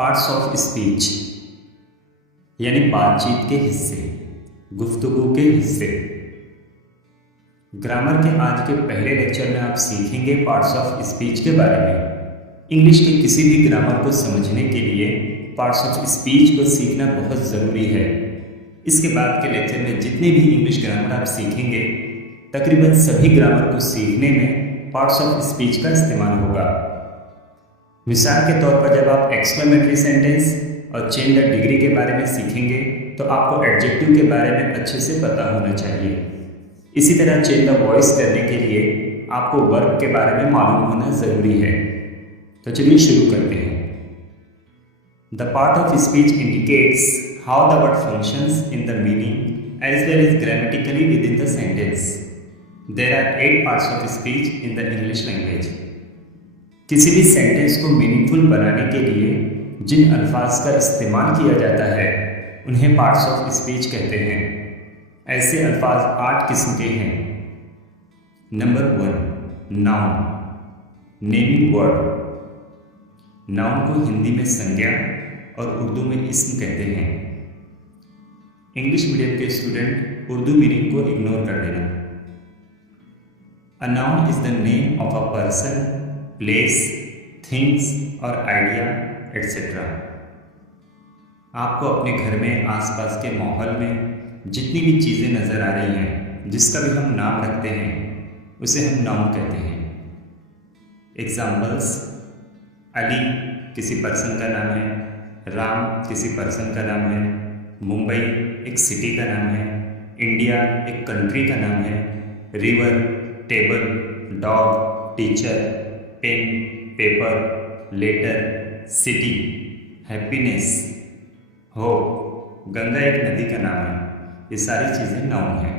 Parts of speech यानी बातचीत के हिस्से, गुफ्तगू के हिस्से। ग्रामर के आज के पहले लेक्चर में आप सीखेंगे पार्ट्स ऑफ स्पीच के बारे में। इंग्लिश के किसी भी ग्रामर को समझने के लिए पार्ट्स ऑफ स्पीच को सीखना बहुत ज़रूरी है। इसके बाद के लेक्चर में जितने भी इंग्लिश ग्रामर आप सीखेंगे, तकरीबन सभी ग्रामर को सीखने में पार्ट्स ऑफ स्पीच का इस्तेमाल होगा। मिसाल के तौर पर जब आप एक्सक्लेमेटरी सेंटेंस और चेंज द डिग्री के बारे में सीखेंगे तो आपको एडजेक्टिव के बारे में अच्छे से पता होना चाहिए। इसी तरह चेंज द वॉइस करने के लिए आपको वर्ब के बारे में मालूम होना ज़रूरी है। तो चलिए शुरू करते हैं। The part of speech indicates how the word functions in the meaning as well as grammatically within the sentence. There are 8 parts of speech in the English language. किसी भी सेंटेंस को मीनिंगफुल बनाने के लिए जिन अल्फाज का इस्तेमाल किया जाता है उन्हें पार्ट्स ऑफ स्पीच कहते हैं। ऐसे अल्फाज 8 किस्म के हैं। Number 1, noun, naming word. Noun को हिंदी में संज्ञा और उर्दू में इस्म कहते हैं। इंग्लिश मीडियम के स्टूडेंट उर्दू मीनिंग को इग्नोर कर देना। A noun is the name of a person, place, things और आइडिया एट्सेट्रा। आपको अपने घर में आसपास के माहौल में जितनी भी चीज़ें नज़र आ रही हैं, जिसका भी हम नाम रखते हैं उसे हम नाउन कहते हैं। एग्जाम्पल्स: अली किसी पर्सन का नाम है, राम किसी पर्सन का नाम है, मुंबई एक सिटी का नाम है, इंडिया एक कंट्री का नाम है, river, table, dog, teacher, pen, paper, letter, city, happiness, hope, Ganga एक नदी का नाम है। ये सारी चीज़ें नाउन हैं।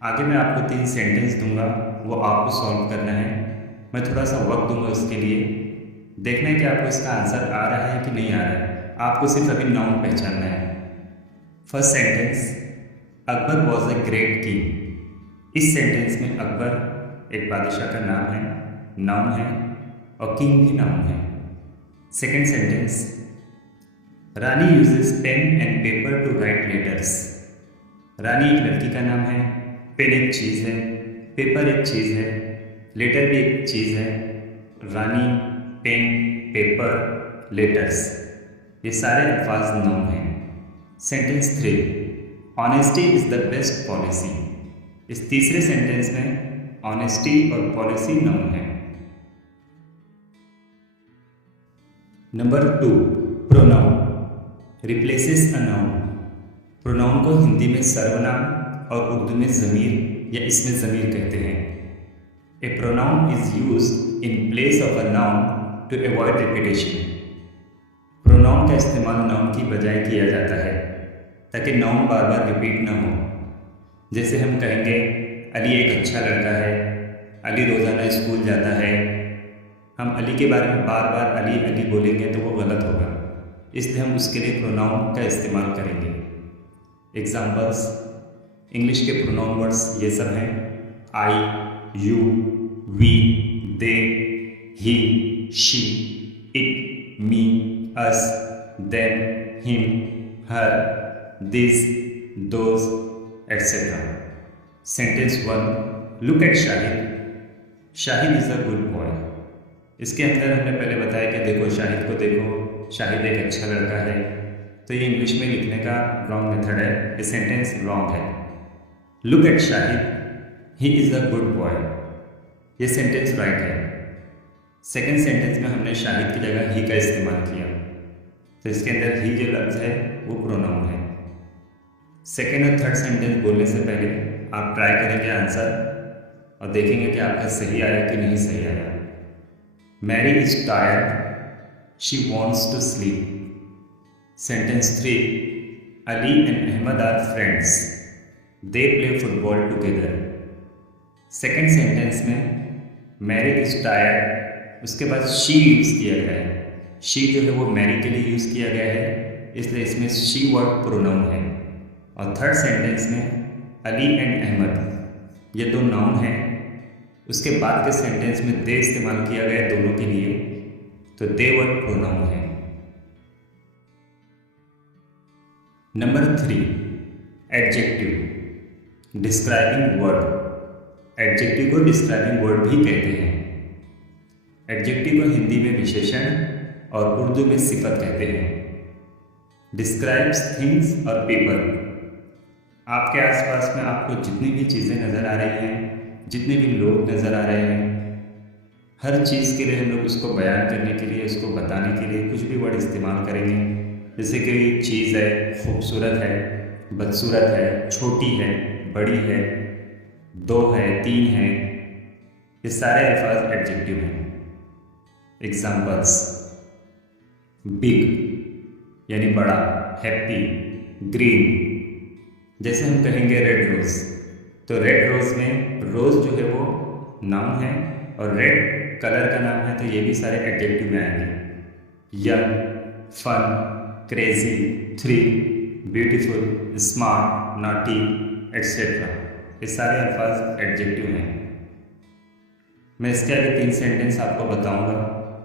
आगे मैं आपको 3 सेंटेंस दूंगा, वो आपको सॉल्व करना है। मैं थोड़ा सा वक्त दूंगा उसके लिए। देखना है कि आपको इसका आंसर आ रहा है कि नहीं आ रहा है। आपको सिर्फ अभी नाउन पहचानना है। First sentence, Akbar was a great king. इस सेंटेंस में अकबर एक बादशाह का नाम है, नाउन है, और किंग भी नाउन है। Second sentence, Rani uses pen and paper to write letters. Rani एक लड़की का नाम है, पेन एक चीज़ है, पेपर एक चीज़ है, लेटर भी एक चीज़ है। रानी, पेन, पेपर, लेटर्स, ये सारे अल्फाज नाउन हैं। Sentence 3, honesty is the best policy. इस तीसरे सेंटेंस में ऑनेस्टी और पॉलिसी नाउन है। Number 2, pronoun replaces a noun. Pronoun को हिंदी में सर्वनाम और उर्दू में ज़मीर या इसमें ज़मीर कहते हैं। A pronoun is used in place of a noun to avoid repetition. Pronoun का इस्तेमाल नाउन की बजाय किया जाता है ताकि नाउन बार बार रिपीट ना हो। जैसे हम कहेंगे अली एक अच्छा लड़का है, अली रोज़ाना स्कूल जाता है। हम अली के बारे में बार बार अली अली बोलेंगे तो वो गलत होगा, इसलिए हम उसके लिए प्रोनाउन का इस्तेमाल करेंगे। एग्जाम्पल्स: इंग्लिश के प्रोनाउन वर्ड्स ये सब हैं: I, you, we, they, he, she, it, me, us, them, him, her, this, those etcetera. Sentence 1, look at Shahid. Shahid is a good boy. इसके अंदर हमने पहले बताया कि देखो शाहिद को देखो, शाहिद एक अच्छा लड़का है। तो ये इंग्लिश में लिखने का रॉन्ग मेथड है, ये सेंटेंस रॉन्ग है। Look at Shahid, he is a good boy, ये सेंटेंस राइट है। सेकेंड सेंटेंस में हमने शाहिद की जगह ही का इस्तेमाल किया, तो इसके अंदर ही जो लफ्ज़ है वो प्रोनाउन है। सेकेंड और थर्ड सेंटेंस बोलने से पहले आप ट्राई करेंगे आंसर और देखेंगे कि आपका सही आया कि नहीं सही आया। Mary is tired, she wants to sleep. Sentence 3, Ali and Ahmed are friends, they play football together. Second sentence में मैरी इज टायर्ड, उसके बाद शी यूज़ किया गया है। शी जो है वो मैरी के लिए यूज़ किया गया है, इसलिए इसमें शी वर्ड प्रोनाउन है। और थर्ड सेंटेंस में अली एंड अहमद ये दो नाउन हैं, उसके बाद के सेंटेंस में दे इस्तेमाल किया गया दोनों के लिए, तो दे वर्ड प्रोनाउन है। Number 3, adjective, describing word. Adjective को डिस्क्राइबिंग वर्ड भी कहते हैं। एडजेक्टिव को हिंदी में विशेषण और उर्दू में सिफत कहते हैं। डिस्क्राइब्स थिंग्स और पीपल। आपके आसपास में आपको जितनी भी चीज़ें नज़र आ रही हैं, जितने भी लोग नज़र आ रहे हैं, हर चीज़ के लिए हम लोग उसको बयान करने के लिए, उसको बताने के लिए कुछ भी वर्ड इस्तेमाल करेंगे। जैसे कि चीज़ है, खूबसूरत है, बदसूरत है, छोटी है, बड़ी है, 2 है, 3 है, ये सारे अल्फाज एडजेक्टिव हैं। एग्जाम्पल्स, बिग यानी बड़ा, हैप्पी, ग्रीन। जैसे हम कहेंगे रेड रोज़, तो रेड रोज़ में रोज़ जो है वो नाउन है और रेड कलर का नाम है, तो ये भी सारे एडजेक्टिव में आएंगे। Young, fun, crazy, thrill, beautiful, smart, naughty, etcetera, ये सारे अल्फाज एडजेक्टिव हैं। मैं इसके आगे 3 सेंटेंस आपको बताऊंगा।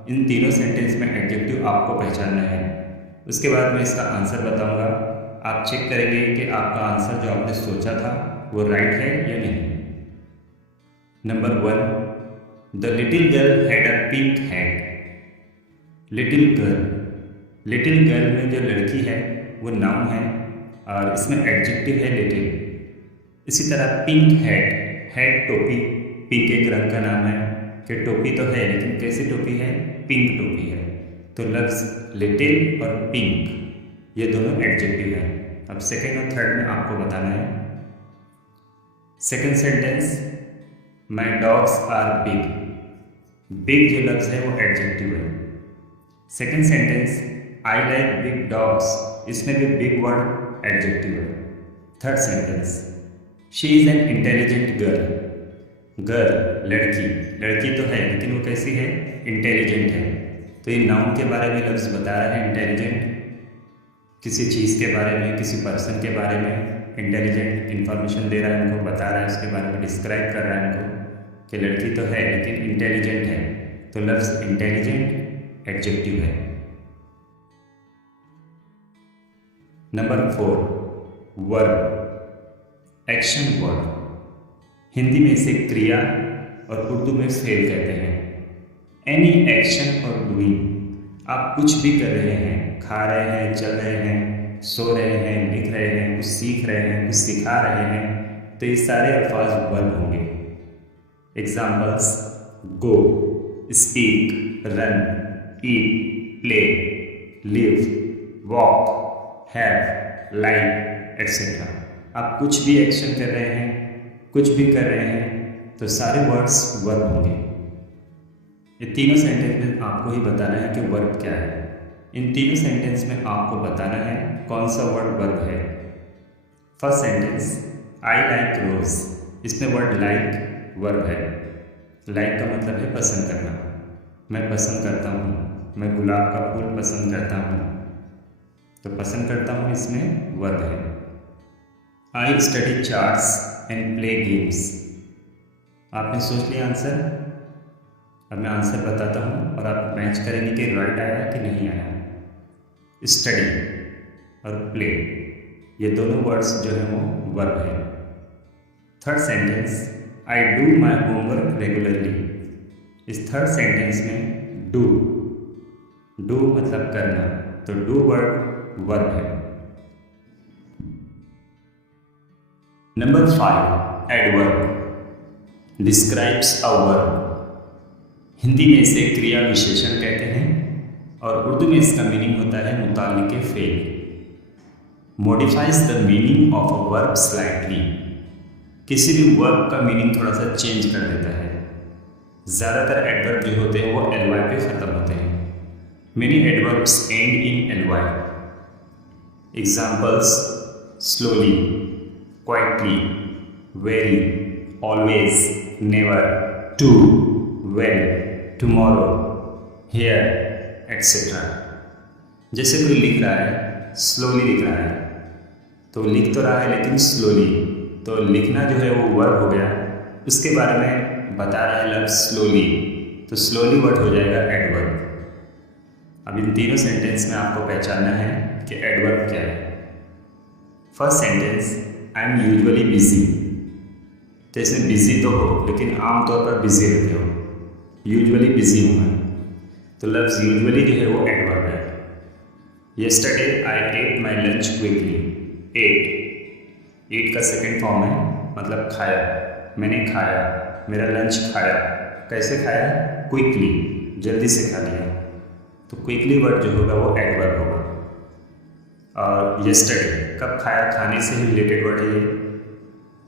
इन तीनों सेंटेंस में एडजेक्टिव आपको पहचानना है। उसके बाद मैं इसका आंसर बताऊंगा। आप चेक करेंगे कि आपका आंसर जो आपने सोचा था वो राइट है या नहीं। Number 1, the little girl had a pink hat. Little girl में जो लड़की है वो नाउन है और इसमें एडजेक्टिव है लिटिल। इसी तरह पिंक हैट टोपी, पिंक एक रंग का नाम है कि टोपी तो है लेकिन कैसी टोपी है, पिंक टोपी है। तो लफ्ज़ लिटिल और पिंक ये दोनों एडजेक्टिव हैं। अब सेकेंड और थर्ड में आपको बताना है। Second sentence, my dogs are big जो लफ्ज़ है वो एडजेक्टिव है। Second sentence, I like big dogs, इसमें भी बिग वर्ड एडजेक्टिव है। Third sentence, she is an intelligent girl लड़की तो है लेकिन वो कैसी है, इंटेलिजेंट है। तो ये नाउन के बारे में लफ्ज़ बता रहा है इंटेलिजेंट, किसी चीज़ के बारे में, किसी पर्सन के बारे में इंटेलिजेंट इन्फॉर्मेशन दे रहा है, उनको बता रहा है, उसके बारे में डिस्क्राइब कर रहा है उनको कि लड़की तो है लेकिन इंटेलिजेंट है। तो लफ्ज़ इंटेलिजेंट एडजेक्टिव है। Number 4, verb, action word. Hindi में इसे क्रिया और उर्दू में फेल कहते हैं। एनी एक्शन और डूइंग, आप कुछ भी कर रहे हैं, खा रहे हैं, चल रहे हैं, सो रहे हैं, लिख रहे हैं, कुछ सीख रहे हैं, कुछ सिखा रहे हैं, तो ये सारे अल्फाज वर्ब होंगे। Examples, go, speak, run, eat, play, live, walk, have, like, etcetera. आप कुछ भी एक्शन कर रहे हैं, कुछ भी कर रहे हैं, तो सारे वर्ड्स वर्ब होंगे। ये तीनों सेंटेंस में आपको ही बताना है कि वर्ब क्या है। इन तीनों सेंटेंस में आपको बताना है कौन सा वर्ड वर्ब है। फर्स्ट सेंटेंस, आई लाइक रोज, इसमें वर्ड लाइक वर्ब है। लाइक का मतलब है पसंद करना। मैं पसंद करता हूँ, मैं गुलाब का फूल पसंद करता हूँ, तो पसंद करता हूँ इसमें वर्ब है। I study charts and play games, आपने सोच लिया आंसर। अब मैं आंसर बताता हूँ और आप मैच करेंगे कि राइट आया कि नहीं आया। स्टडी और प्ले ये दोनों वर्ड्स जो है वो वर्ब है। Third sentence, I do my homework regularly, इस थर्ड सेंटेंस में डू मतलब करना, तो डू वर्ड वर्ब है। Number 5, adverb, describes a verb. Hindi में इसे क्रिया विशेषण कहते हैं और उर्दू में इसका मीनिंग होता है मुताल्लिक़ फ़ेल। Modifies the meaning of a verb slightly, किसी भी वर्ब का मीनिंग थोड़ा सा चेंज कर देता है। ज़्यादातर एडवर्ब जो होते हैं वो एलवाई पे ख़त्म होते हैं। Many adverbs end in L Y. Examples, slowly, quietly, very, always, never, too, well, tomorrow, here, etcetera. जैसे कोई लिख रहा है, स्लोली लिख रहा है, तो लिख तो रहा है लेकिन स्लोली, तो लिखना जो है वो वर्ब हो गया। उसके बारे में बता रहा है लफ्ज़ स्लोली, तो स्लोली वर्ड हो जाएगा एडवर्ब। अब इन तीनों सेंटेंस में आपको पहचानना है कि एडवर्ब क्या है। First sentence, I am usually busy. तो इसमें बिजी तो हो लेकिन आमतौर पर बिजी रहते हो, यूजुअली बिजी हूँ मैं। तो लफ्ज़ यूजुअली जो है वो एडवर्ब है। Yesterday I ate my lunch quickly. Ate का सेकेंड फॉर्म है, मतलब खाया, मैंने खाया, मेरा लंच खाया। कैसे खाया? क्विकली, जल्दी से खा लिया। तो क्विकली वर्ड जो होगा वो एडवर्ब होगा। और येस्टरडे, कब खाया, खाने से ही रिलेटेड वर्ड है ये।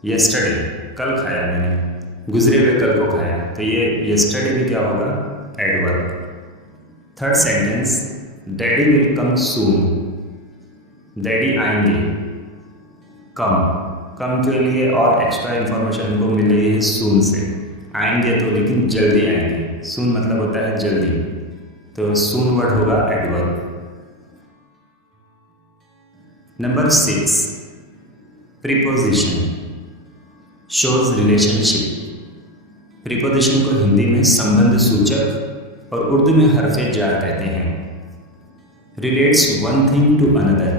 येस्टरडे, कल खाया मैंने, गुजरे हुए कल को खाया। तो ये येस्टरडे भी क्या होगा? Adverb. Third sentence, daddy will come soon. Daddy आएंगे, कम के लिए और एक्स्ट्रा इन्फॉर्मेशन को मिल रही है सून से। आएंगे तो लेकिन जल्दी आएंगे, सून मतलब होता है जल्दी, तो सून वर्ड होगा adverb. Number 6, preposition shows relationship. Preposition को हिंदी में संबंध सूचक और उर्दू में हरफे जार कहते हैं। Relates one thing to another.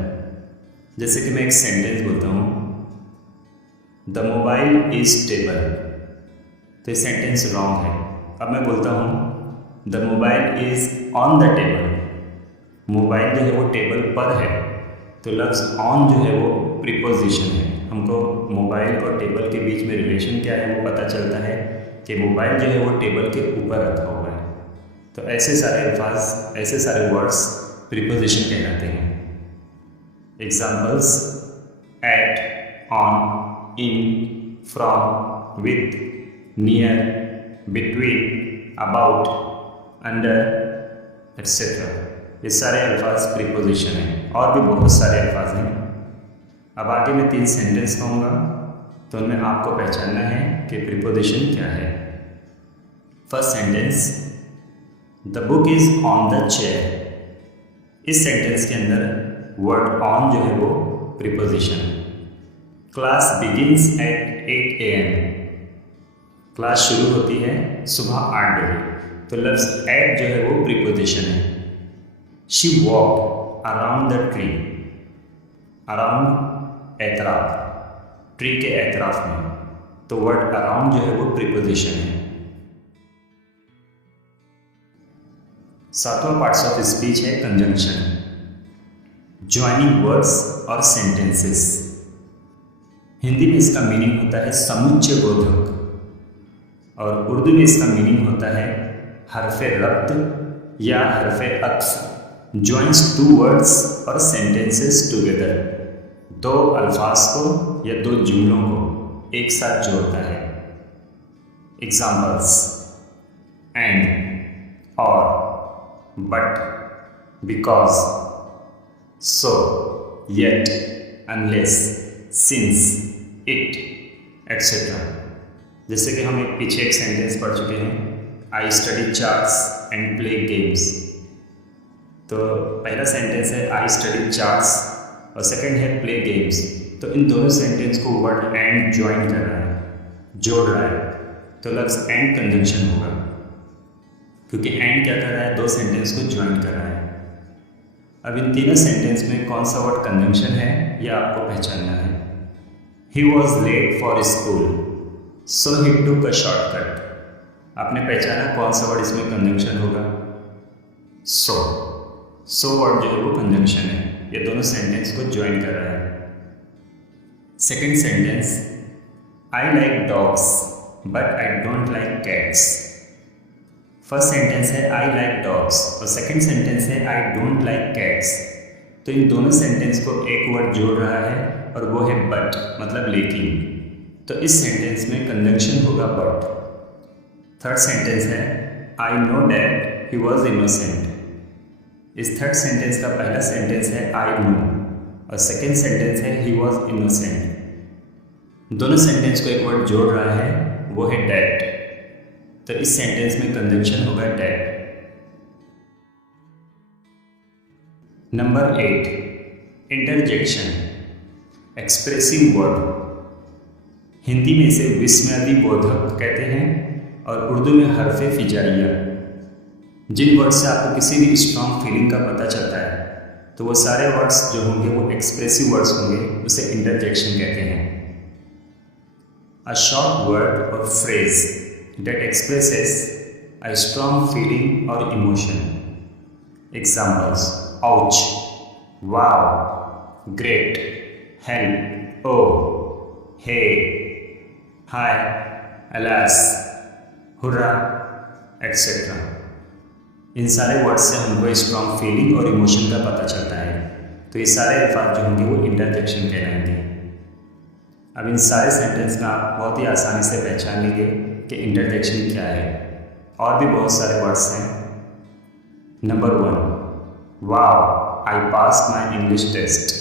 जैसे कि मैं एक सेंटेंस बोलता हूँ, द मोबाइल इज टेबल, तो ये सेंटेंस रॉन्ग है। अब मैं बोलता हूँ the mobile is on the table. Mobile जो है वो टेबल पर है, तो लफ्ज़ ऑन जो है वो प्रीपोजिशन है। हमको मोबाइल और टेबल के बीच में रिलेशन क्या है वो पता चलता है कि मोबाइल जो है वो टेबल के ऊपर रखा हुआ है। तो ऐसे सारे अल्फाज, ऐसे सारे वर्ड्स प्रीपोजिशन कहलाते हैं। Examples, at, on, in, from, with, near, between, about, under, etcetera. ये सारे अल्फाज प्रीपोजिशन हैं और भी बहुत सारे अल्फाज हैं। अब आगे मैं 3 सेंटेंस कहूँगा, तो उनमें आपको पहचानना है कि प्रीपोजिशन क्या है। First sentence, the book is on the chair. इस सेंटेंस के अंदर वर्ड ऑन जो है वो प्रीपोजिशन है। Class begins at 8 AM। Class शुरू होती है सुबह 8 बजे, तो लफ्ज़ एट जो है वो प्रीपोजिशन है। She walk around the tree. Around एतराफ, ट्री के एतराफ में, तो वर्ड अराउंड जो है वो प्रीपोजिशन है। 7वां पार्ट्स ऑफ स्पीच है कंजंक्शन, ज्वाइनिंग वर्ड्स और सेंटेंसेस। हिंदी में इसका मीनिंग होता है समुच्चय बोधक और उर्दू में इसका मीनिंग होता है हरफे रब्त या हरफे अत्फ। ज्वाइंस 2 वर्ड्स और सेंटेंसेस टुगेदर। 2 अल्फाज को या 2 जुमलों को एक साथ जोड़ता है। एग्जाम्पल्स, एंड, और, but, because, so, yet, unless, since, it, etcetera. जैसे कि हम एक पीछे एक सेंटेंस पढ़ चुके हैं, I study charts and play games. तो पहला सेंटेंस है आई स्टडी चार्ट्स और सेकंड है प्ले गेम्स। तो इन दोनों सेंटेंस को वर्ड एंड ज्वाइन कर रहा है, जोड़ रहा है, तो लफ्ज़ एंड कंजंक्शन होगा, क्योंकि एंड क्या कर रहा है? 2 सेंटेंस को ज्वाइन कर रहा है। अब इन तीनों सेंटेंस में कौन सा वर्ड कंजंक्शन है यह आपको पहचानना है। He was late for school, so he took a shortcut. आपने पहचाना कौन सा वर्ड इसमें कंजंक्शन होगा? सो वर्ड जो है वो कंजंक्शन है, ये दोनों सेंटेंस को ज्वाइन कर रहा है। Second sentence, I like dogs but I don't like cats. First sentence है आई लाइक डॉग्स और सेकेंड सेंटेंस है आई डोंट लाइक कैट्स। तो इन दोनों सेंटेंस को एक वर्ड जोड़ रहा है और वो है बट, मतलब लेकिन। तो इस सेंटेंस में कंजंक्शन होगा बट। थर्ड सेंटेंस है I know that he was innocent. इस थर्ड सेंटेंस का पहला सेंटेंस है आई नो और सेकेंड सेंटेंस है ही वॉज इनोसेंट। दोनों सेंटेंस को एक वर्ड जोड़ रहा है, वो है डैट। तो इस सेंटेंस में कंजंक्शन होगा that. Number 8, interjection, expressive word. Hindi में इसे विस्मयादि बोधक कहते हैं और उर्दू में हरफे फिजाइया। जिन वर्ड से आपको किसी भी स्ट्रॉन्ग फीलिंग का पता चलता है तो वो सारे वर्ड्स जो होंगे वो एक्सप्रेसिव वर्ड्स होंगे, उसे इंटरजेक्शन कहते हैं। अ शॉर्ट वर्ड और phrase that expresses a strong feeling or emotion. Examples: ouch, wow, great, help, oh, hey, hi, alas, hurrah, etc. इन सारे वर्ड से हमको स्ट्रॉन्ग फीलिंग और इमोशन का पता चलता है। तो ये सारे अल्फाज जो होंगे वो इंटरजेक्शन कहलाएंगे। अब इन सारे सेंटेंस में आप बहुत ही आसानी से पहचान लेंगे कि इंटरजेक्शन क्या है। और भी बहुत सारे वर्ड्स हैं। Number 1, wow, I pass my English test.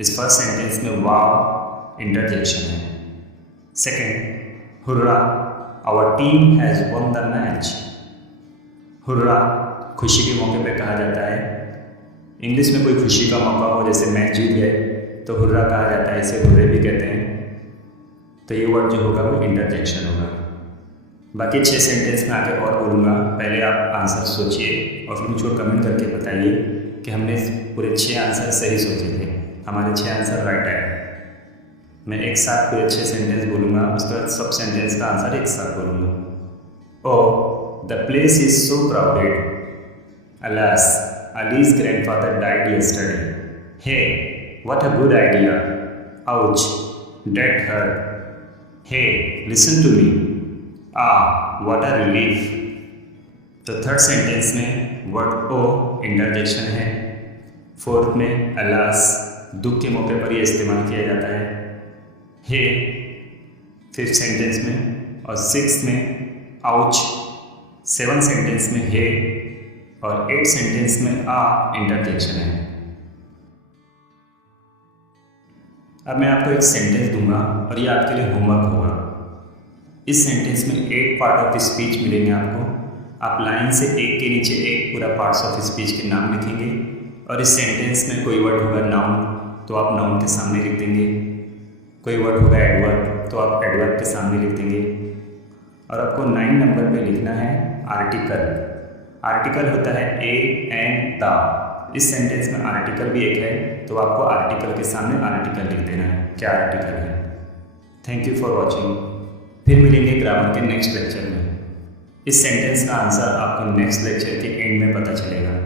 इस फर्स्ट सेंटेंस में वाव इंटरजेक्शन है। Second, hurrah, our team has won the match. Hurrah खुशी के मौके पे कहा जाता है। इंग्लिश में कोई खुशी का मौका हो, जैसे मैच जीत गए, तो हुर्रा कहा जाता है, इसे हुर्रे भी कहते हैं। तो ये वर्ड जो होगा वो इंटरजेक्शन होगा। बाकी 6 सेंटेंस में आगे और बोलूँगा, पहले आप आंसर सोचिए और फिर मुझको कमेंट करके बताइए कि हमने पूरे 6 आंसर सही सोचे थे। हमारे 6 आंसर राइट है। मैं एक साथ पूरे 6 सेंटेंस बोलूँगा, उसके बाद सब सेंटेंस का आंसर एक साथ बोलूँगा। Oh, the place is so crowded. Alas, Ali's grandfather died yesterday. Hey, what a good idea. Ouch, that hurt. Hey, listen to me. Ah, what a relief. तो थर्ड सेंटेंस में वर्ड ओ interjection है। Fourth में alas दुख के मौके पर यह इस्तेमाल किया जाता है। हे फिफ्थ सेंटेंस में, और सिक्स्थ में आउच, सेवन सेंटेंस में हे, और 8 सेंटेंस में आ इंटरजेक्शन है। अब मैं आपको एक सेंटेंस दूंगा और ये आपके लिए होमवर्क होगा। इस सेंटेंस में 8 पार्ट ऑफ स्पीच मिलेंगे आपको। आप लाइन से एक के नीचे एक पूरा पार्ट्स ऑफ स्पीच के नाम लिखेंगे, और इस सेंटेंस में कोई वर्ड होगा नाउन, तो आप नाउन के सामने लिख देंगे। कोई वर्ड होगा एडवर्ब, तो आप एडवर्ब के सामने लिख देंगे। और आपको 9 नंबर पे लिखना है आर्टिकल। आर्टिकल होता है ए, एन, द। इस सेंटेंस में आर्टिकल भी एक है, तो आपको आर्टिकल के सामने आर्टिकल लिख देना है, क्या आर्टिकल है। Thank you for watching. फिर मिलेंगे ग्रामर के नेक्स्ट लेक्चर में। इस सेंटेंस का आंसर आपको नेक्स्ट लेक्चर के एंड में पता चलेगा।